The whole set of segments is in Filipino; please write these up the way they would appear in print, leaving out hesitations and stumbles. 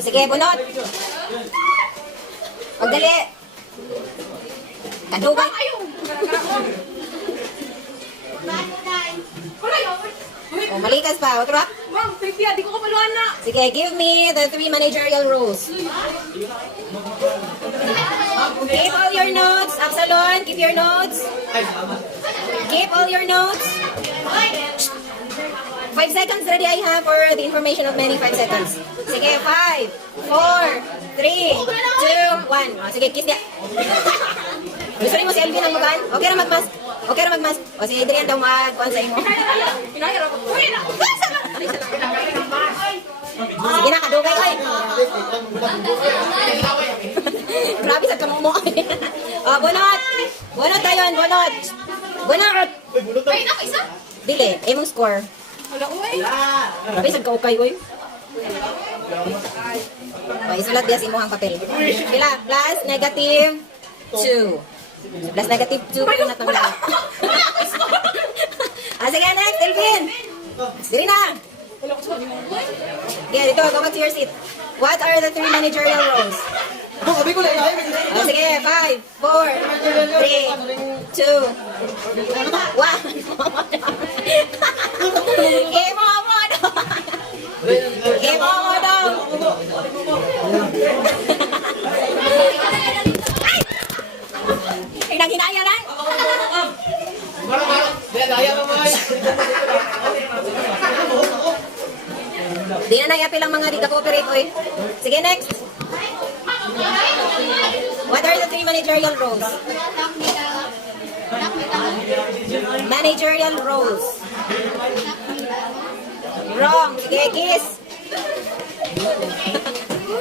Sige, bunot. Pagdali. Kadugay. Oh, malikas pa. Wag rock. Ma'am, thank you. Di ko kapaluan na. Sige, give me the 3 managerial roles. Keep all your notes. Absalon, keep your notes. Keep all your notes. 5 seconds ready I have for the information of many 5 seconds. Sige, 5, 4, 3, 2, 1. Oh, sige, kiss niya. Gusto rin mo si Elvin ang mugan? Okay ra magmas. Okay ra magmas. O si Adrian daw mag-kuhan sa imo. Sige na, kadugay oy. Grabe sa kamumo. Oh, bunot. Bunot tayon, bunot. Bunot. Ay, ako isa? Dili, imong score. Wala, uy. Grabe sa kaukay oy. Oh, isulat diya sa imong papel. Pila? Plus, negative 2. Plus negative 2 po na itong lahat. Sige, next, Elvin. Diri na. Okay, dito, go back to your seat. What are the 3 managerial roles? Sige, 5, 4, 3, 2, 1. Imo mo daw. Imo mo daw. Ay, naghinaya lang. Di na nayapil ang mga di ka-cooperate, oy. Sige, next. What are the 3 managerial roles? Managerial roles. Wrong. Sige, kiss.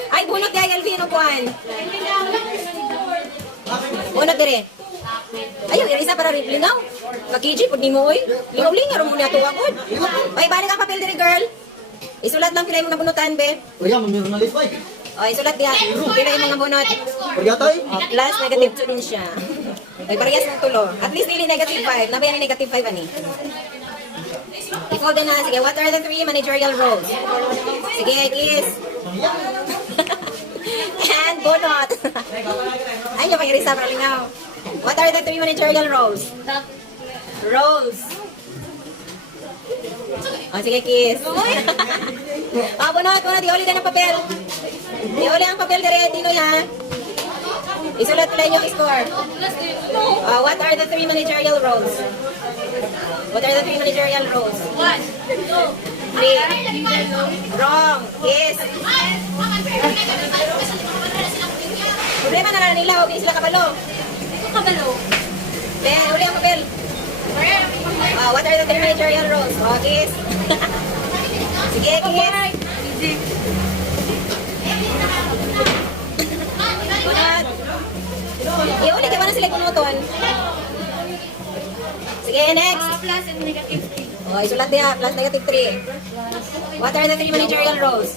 Ay, bunot kaya Elvin, upuan. Bunot dire. Ayaw, yung isa para rin. Lingaw. Kakiji, pag di mo, oy. Lingaw-lingaw mo na ito ako. Ay, balik ang papel dire, girl. Isulat lang pila yung mga bunutan, be. Oya, meron na list, bay. O, isulat diya. Pila yung mga bunot. Oya, tay. O, plus, negative 2 din siya. Ay, parehas ng tulo. At least, dili negative 5. Nabayan ni negative 5, ani. I-fold na. Sige, what are the 3 managerial roles? Sige, kiss. And bunot. Ay, yung pang-irisa para lingaw. What are the 3 managerial roles? Roles. O, sige, kiss. O, bunot, iuli na ng papel. Iuli ang papel dire, Tino, ha? Isulat nila yung score. What are the 3 managerial roles? What are the 3 managerial roles? 1, 2, 3. Wrong. Kiss. Problema na lang nila, huwag din sila kabalo. ito kabalo. Ben, uli ang papel. What are the 3 managerial roles? O, kiss. Sige, kiss. Bunot. Iuli ka ba na sila kunuton? Sige, next. Plus and negative 3. O, isulat niya. Plus negative 3. What are the 3 managerial roles?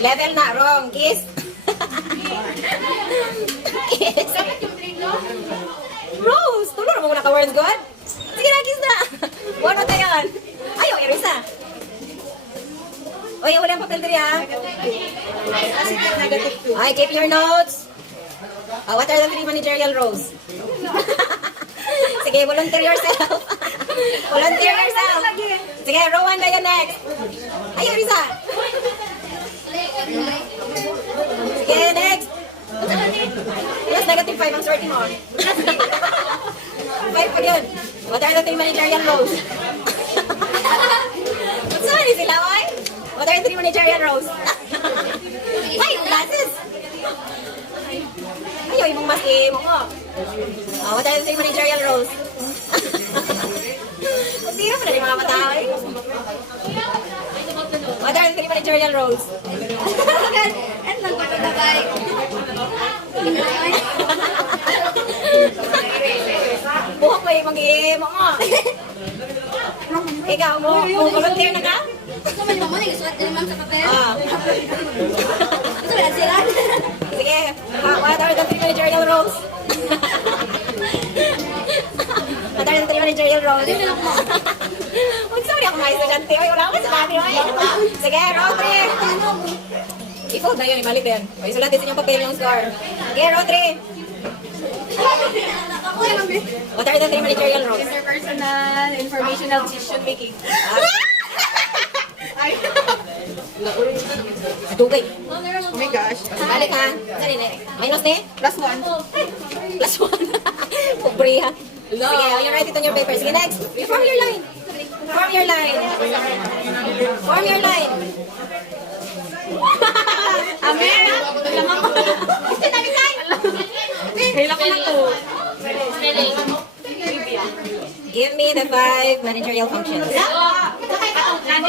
Level na. Wrong. Kiss. Kiss. Dapat yung 3, no? Rose! Tulo na mo na ka-words, God? Sige na, kiss na. Buwan na yan. Ayaw, irisa. Oy, wala ang papel diri, ha? Ay, keep your notes. What are the 3 managerial roles? Sige, volunteer yourself. Volunteer yourself. Sige, row 1 na yun next. Ayaw, irisa. Sige, next. Plus negative 5 ang sorting mo. 5 pa yun. What are the 3 managerial roles? Saan sila, oy? What are the 3 managerial roles? Ay, yung glasses. Ayaw, yung maski mo mo. What are the 3 managerial roles? Masira mo na yung mga matao, eh. What are the 3 managerial roles? And lang ko na guy. Buhok mo yung mag-i-mo mo. Ikaw mo, volunteer na ka? Gusto mo naman muna, isulat din ma'am sa papel. Gusto mo na sila? Sige, what are the 3 managerial roles? What are the 3 managerial roles? Huwag sorry ako mga estudyante. Wala ko sa dati. Sige, roll 3. I-fold na yun, ibalik din. O, isulat din sa inyong papel yung score. Okay, row 3. What are the 3 managerial roles? Interpersonal, informational, decision making. Dugay. Oh my gosh. Balik ha. Saan yun eh? Minus ni? Plus 1. Plus 1. Pobre ha. Sige, oh, you write it on your paper. Sige, next. You form your line. Form your line. Form your line. Amen! Lamang ko. Gusto namin tayo. Kailan ko na to. Give me the 5 managerial functions.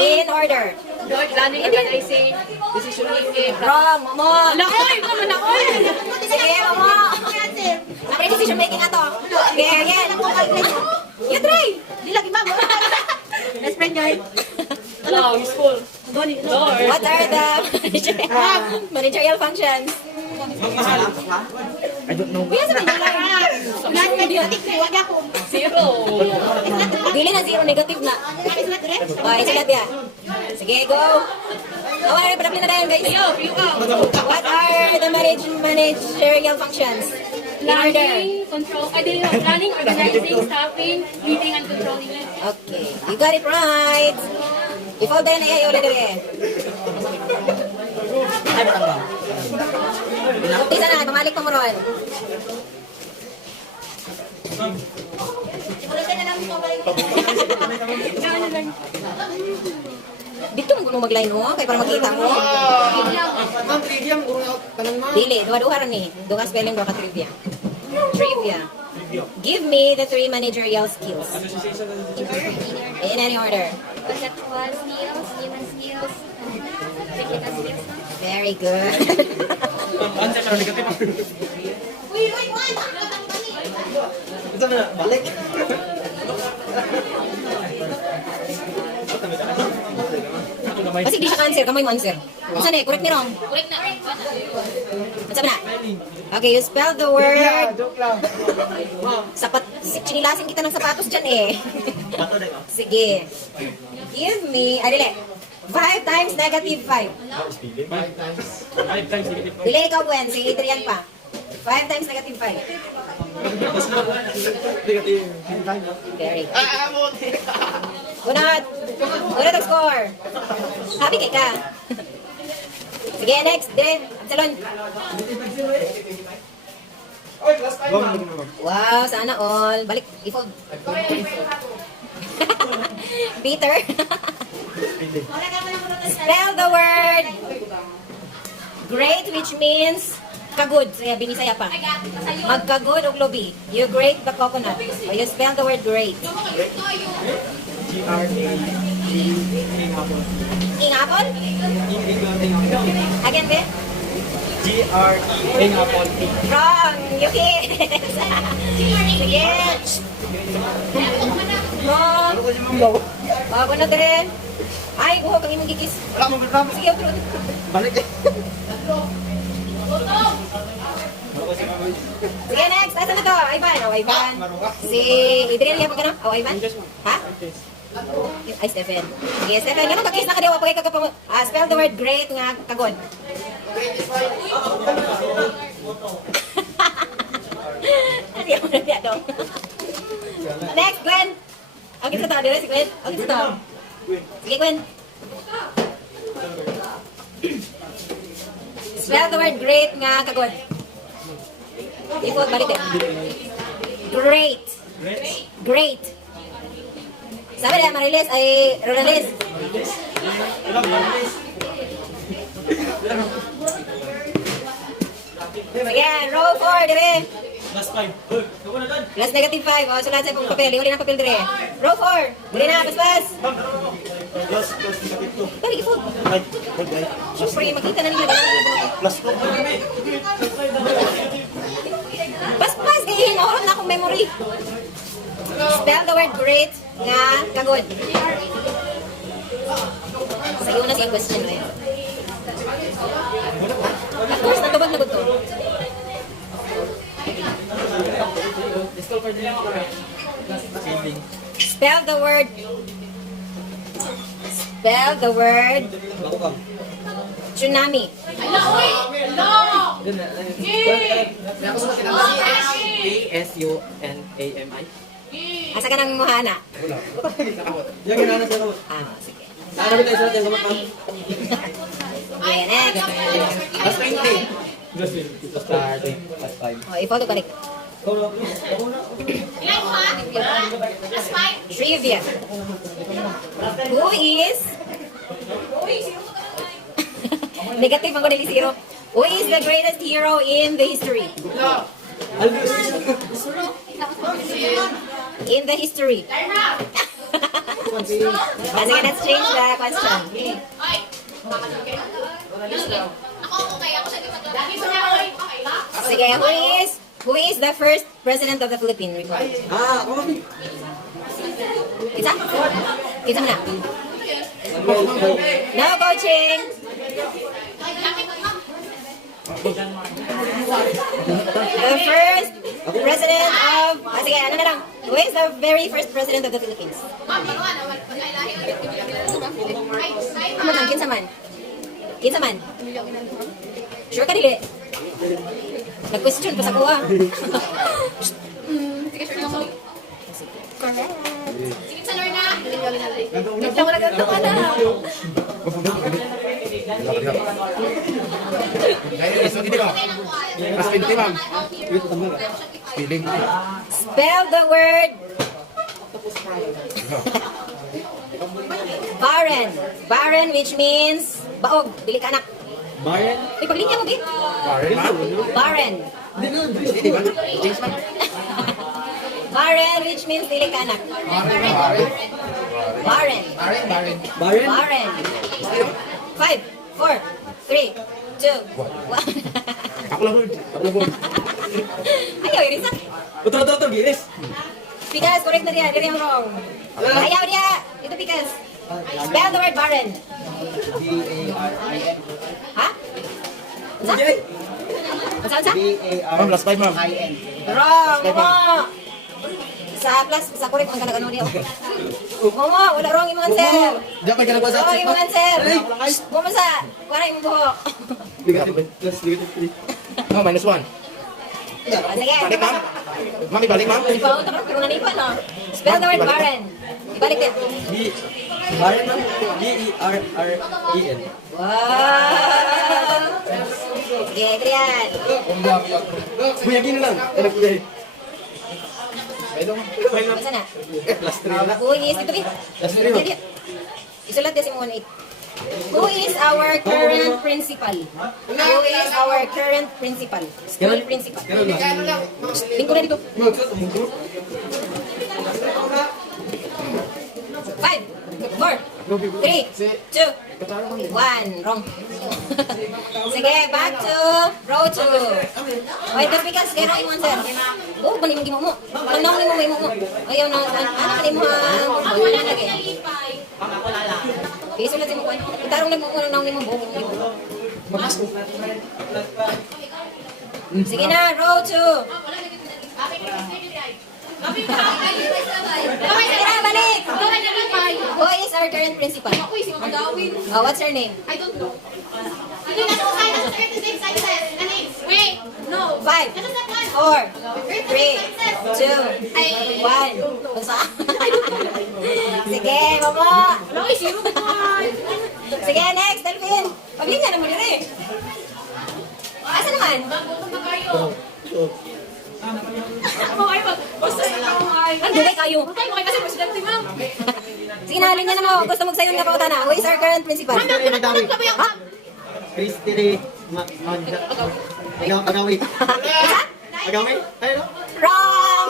In order. Planning, organizing, decision making. Wrong, Momo. Lakoy! Mama, lakoy! Sige, Momo. Napre-decision making na to. Okay, again. You try. Di lagi ba? Best friend yun. Hello, school. Lord. What are the managerial functions? I don't know. Yes, managerial. Lahat na dito. Huwag ako. Zero. Dili na zero, negative na. Oh, isulat ya. Sige, go. Oh, ay, padapli na tayo, guys. What are the managerial functions? In order. Planning, control, I didn't know. Planning, organizing, staffing, leading, and controlling. Okay, you got it right. Before then, ay ulit ulit. Umpisa na, tumalik pa mo ron. Dito mo kung mag-line mo, kaya para makita mo. Ma'am, trivia, guro na tanong ma'am. Dili, duha-duha ron eh. Duha spelling, duha ka trivia. Trivia. Give me the 3 managerial skills. In any order. Conceptual skills, human skills, technical skills. Very good. Ito na, balik. Kasi di siya ka-answer, kamoy mo answer. Saan eh? Correct ni wrong? Correct na. Saan na? Okay, you spell the word. Joke lang. Sapat, sinilasin kita ng sapatos dyan eh. Sige. Give me, dili. 5 times negative 5. 5 times negative. Dili, ikaw Gwen. Si Adrian pa. 5 times negative 5. Very good. Unat. Unat ang score. Happy kay ka. Sige, next. Dire. Salon. Wow, sana all. Balik. I-fold. Peter. Spell the word great, which means kagud. Saya binisaya pa. Magkagud og lobi. You grate the coconut. O you spell the word great. Ingapon? Again, be? G-R-E-N-A-P-O-L-T. Wrong. You kiss. Sige. Wrong. Bago na din. Ay, buho kang imong gigis. Wala mo gulpam. Sige, utro. Balik eh. Sige, next. Asa na to? Ivan. O, Ivan. Si Adrian, yapon ka na? O, Ivan? Ha? Ay, Stephen. Sige, Stephen. Ganun ka-kiss na ka diwa. Pagay ka spell the word great nga kagod. Hindi ako na niya dong. Next, Gwen. Okay sa to. Dito si Gwen. Okay sa to. Sige, Gwen. Spell the word great nga kagod. Ipod, balik din. Great. Great. Sabi na, Marilis ay Ronalis. Sige, row 4, dire. Last 5. Plus negative 5. O, sulat sa pong papel. Iuli ng papel, dire. Row 4. Dire na, paspas. Plus negative 2. Balik, ipod. Right. Siyempre, makita na nila. Plus 2. Paspas, kaya hinoron na akong memory. Spell the word great nga kagod. Sige, una sa question na yun. Of course, natubag na ko to. Spell the word Tsunami. A-S-U-N-A-M-I. Asa ka nang muhana? Yung ginana sa ako. Sige. Saan namin tayo sulat yung gamot, ma'am? Okay, next. Plus 20. Plus 20. Plus 30. Plus 5. I-follow balik. Trivia. Who is... Negative ang kunili zero. Who is the greatest hero in the history? In the history. Sige, let's change the question. Sige, who is the first president of the Philippine Republic? Ako kami. Isa? Isa mo na. No coaching. The first president of... sige, ano na lang. Who is the very first president of the Philippines? Ano man, kinsa man? Kinsa man? Sure ka dili? Nag-question pa sa kuha. Ito mo nagagawa na. Spell the word barren. Barren, which means baog, dili ka anak. Bayan? Ipaglinya mo, Bit. Barren. Barren, which means dili ka anak. Barren. Bayan? Barren. 5, 4, 3, 2, 1. Ako lang. Ayaw, Irisa. Betul, giris. Pikas, correct na dia. Diri ang wrong. Ayaw dia. Ito Pikas. Spell the word barren. B-A-R-I-N. Ha? Sa? Sa? Ma'am, last 5, ma'am. Wrong. Mo. Sa plus, sa correct ang kanag-ano dia. Mo, wala wrong imong answer. Diyan ka na ba sa... Wrong imong answer. Mo sa. Wala imong buhok. Negative. Plus negative 3. Oh, minus 1. Sige. Balik, ma'am. Ma'am, ibalik, ma'am. Ipauto ka, pero nanipa no. Spell the word barren. Ibalik din. Bayan, ma'am. B-E-R-R-E-N. Wow! Sige, Adrian. Kuya, gini lang. Ano kuya? Masa na? Plus 3 na. Who is, ito Plus 3, ma'am. Isulat din si Mona 8. Who is our current principal? Who is our current principal? School principal. Lingko na dito. 5, 4, 3, 2, 1. Wrong. Sige, back to row 2. Wait, don't because kaya rin mo, sir. Oh, bali mo gimo mo. Ano ni mo mo? Ayaw na. Ano ni mo? Wala lagi. Piso lang mo ko. Tarong nagmo nang ni mo buhok mo. Sige na, row 2. Sige na, balik. Who is our current principal? Oh, what's her name? I don't know. Wait, no. 5, 4, 3, 2, 1. Basta. Sige, Momo. Wala, zero ka. Sige, next, Delphine. Paglingan naman yun eh. Asa naman? Ako ay basta ikaw ay. Ang dugay kayo. Patay mo kayo kasi presidente, ma'am. Sige na, linya na mo. Gusto magsayon nga pauta na. Who is our current principal? Nagpunod ka ba yung... Ha? Christy Agawi. Agawi? Tayo no? Wrong!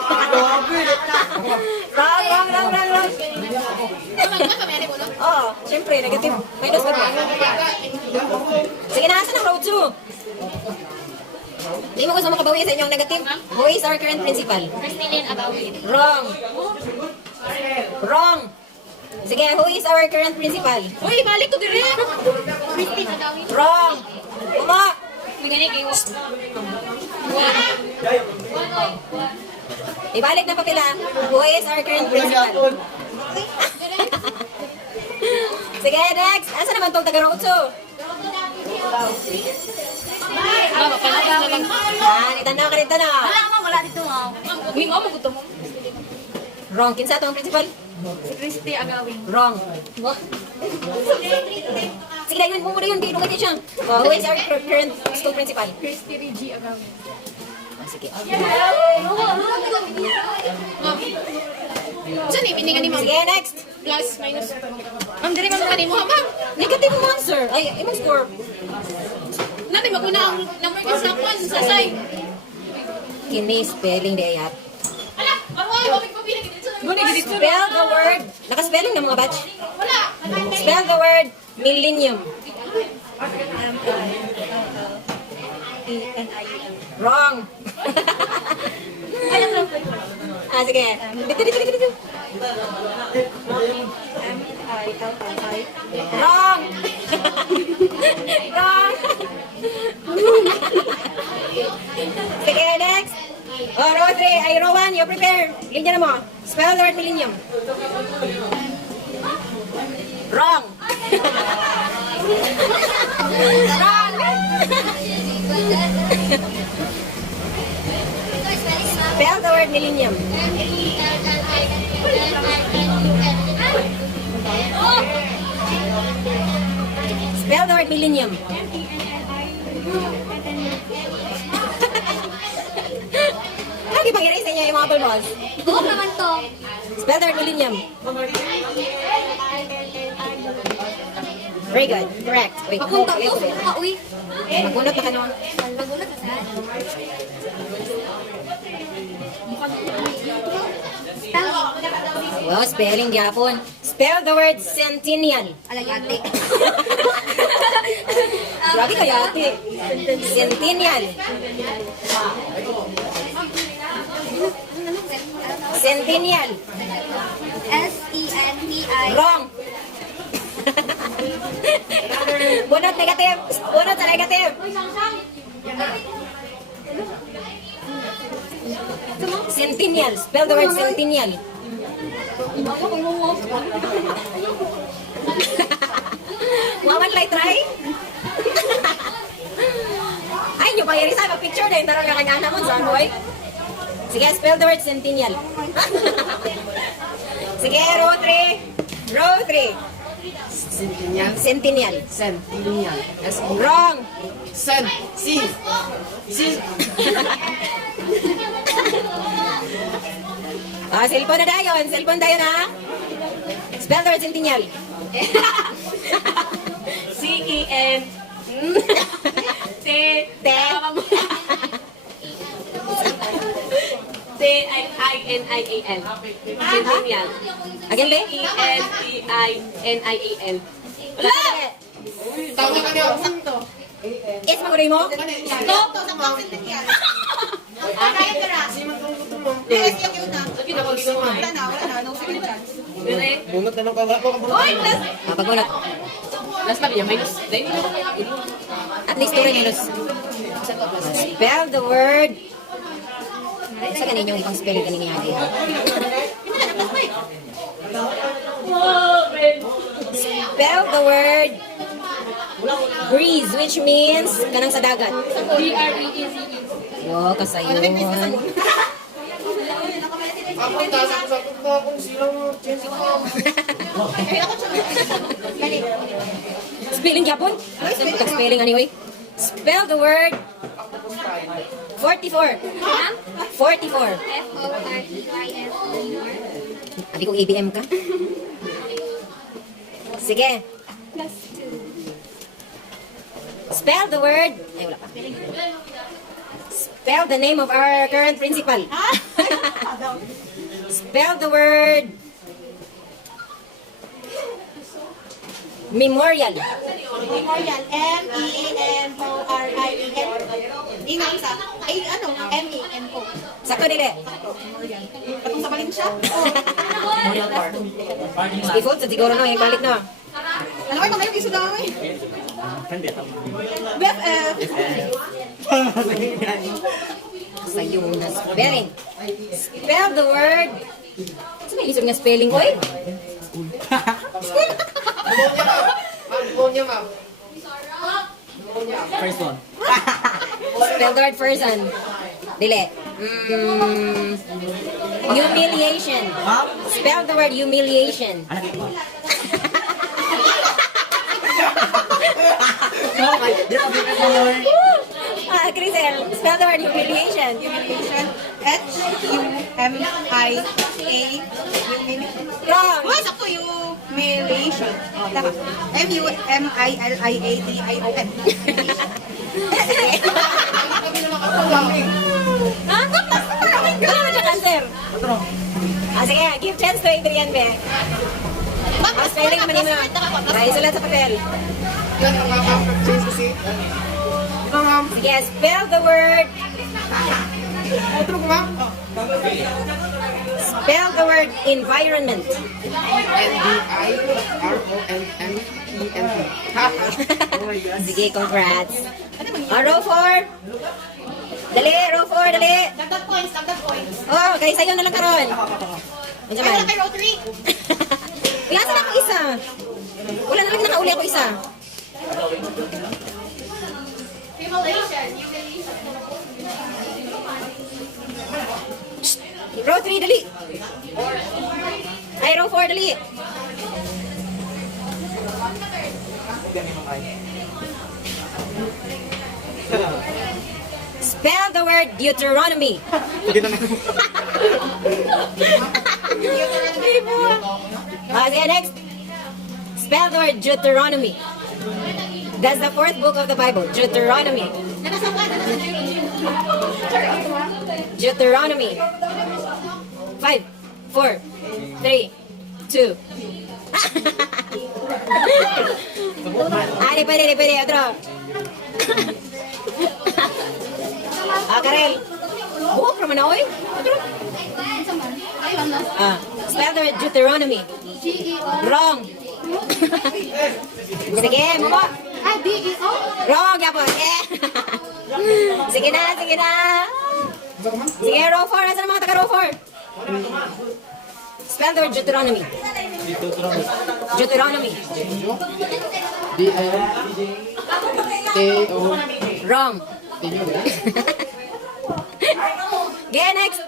Wrong. Oo, syempre, negative. Minus ka pa. Sige na, asa ng road 2? Hindi mo gusto makabawi sa inyong negative. Who is our current principal? Christine Agawi. Wrong. Wrong. Sige, who is our current principal? Uy, balik to dire. Christine Agawi. Wrong. Uma. Magani kayo. Ibalik na papila. Who is our current principal? Sige, next. Asa naman tong taga-road 2? Mama, panatin na lang. Itanaw ka rin, tanaw. Wala mo, wala dito mo. Uy, mo gusto mo. Wrong. Kinsa ito ang principal? Si Christy Agawin. Wrong. Sige na yun, muna yun. Di lumati siya. Who is our current school principal? Christy Reggie Agawin. Sige. Saan ibiningan ni Ma'am? Sige, next. Plus, minus. Ma'am, diri ma'am kanimo ha, ma'am. Negative mo answer. Ay, imong score. Natin, maguna ang number ka sa kwan, sa side. Kini spelling di ayat. Ala, aroy, wabig pa pinag Spell the word. Nakaspelling na mga batch. Wala. Spell the word millennium. Wrong. Sige. Dito. Wrong. Wrong. Sige, next. Oh, row 3. Ay, row 1. You prepare. Linya na mo. Spell the word millennium. Wrong. Wrong. Spell the word millennium. Spell the word millennium. Lagi pang erase niya yung mga balbos. Go naman to. Spell the word millennium. Very good. Correct. Wait, Papunta ulit, ko. ulit. Uy. Magunot na ka no? Nagulat ka saan? Wow, spelling gyapon. Spell the word centennial. Alagate. Grabe kaya ate. Centennial. Centennial. S-E-N-T-I. Wrong. Bunot negative. Bunot sa negative. Centennial. Spell the word centennial. Wawan lay try? Ay, nyo ba yun sa picture na yung tarong yung kanya naman sa boy? Sige, spell the word centennial. Sige, row 3. Row 3. Centennial. Centennial. Centennial. Wrong. Cent. C. Cellphone na dayon. Cellphone dayon ha. Spell the word centennial. C-E-N. T. Te. T-I-N-I-A-L. Centennial. Again, be? E-N-T-I-N-I-A-L. Wala! Tama ka niyo. Is maguloy mo? Bunot na ng kala ko. Pagunot. Last pa niya, minus. At least 2 minus. Spell the word. Sa ganin yung ipang spell ganin niya. Spell the word breeze, which means kanang sa dagat. B-R-E-E-Z-E. Wow, kasayuan. Ako tasang-sakot na kung silang change ko. Spelling yapon? Spelling anyway. Spell the word 44. 44. F-O-R-T-Y-F-O-U-R. Abi kong ABM ka? Sige. Spell the word. Ay, wala pa. Spell the name of our current principal. Spell the word memorial. Memorial. M-E-M-O-R-I-E-L. Ingat sa. Ay, ano? M-E-M-O. Sakto dili. Patong sa Valencia? Default sa siguro no, balik na. Ano ay, mamayong iso daw eh. BFF. Sayong na spelling. Spell the word. Saan may isog nga spelling ko eh? Demonya, ma'am. Demonya, ma'am. First one. Spell the word person. Dili. Humiliation. Spell the word humiliation. Crisel, spell the word humiliation. Humiliation. H-U-M-I-A. Wrong. Oh, sakto humiliation. Oh, tama. M-U-M-I-L-I-A-T-I-O-N. Ha? Wala naman siya cancer. Sige, give chance to Adrian, be. Spelling naman yun mo. Ay, sulat sa papel. Yan ang change kasi. Ito ma'am. Sige, spell the word. Ito ma'am. Spell the word environment. N-D-I-R-O-N-M-E-N-T. Ha? Oh my God. Sige, congrats. Row 4. Dali, row 4, dali. Dagdag points, dagdag points. Oh, kaya sa'yo na lang karon. Medyo Ay, wala man. kay row 3. Ilan na ako isa? Wala naman nakauli ako isa. Row 3, dali. Ay, row 4, dali. Spell the word Deuteronomy. Sige, next. Spell the word Deuteronomy. That's the fourth book of the Bible. Deuteronomy. Deuteronomy. 5, 4, 3, 2. Di pwede. Otro. Karel. Buhok naman na, oy. Otro. Spell the word Deuteronomy. Wrong. Sige, mamo. D-E-O? Wrong, yapon. Sige na. Sige, row 4. Nasaan ang mga taga row 4? Spell the word Deuteronomy. Deuteronomy. D-I-T-O. Wrong. T-O. Okay, next.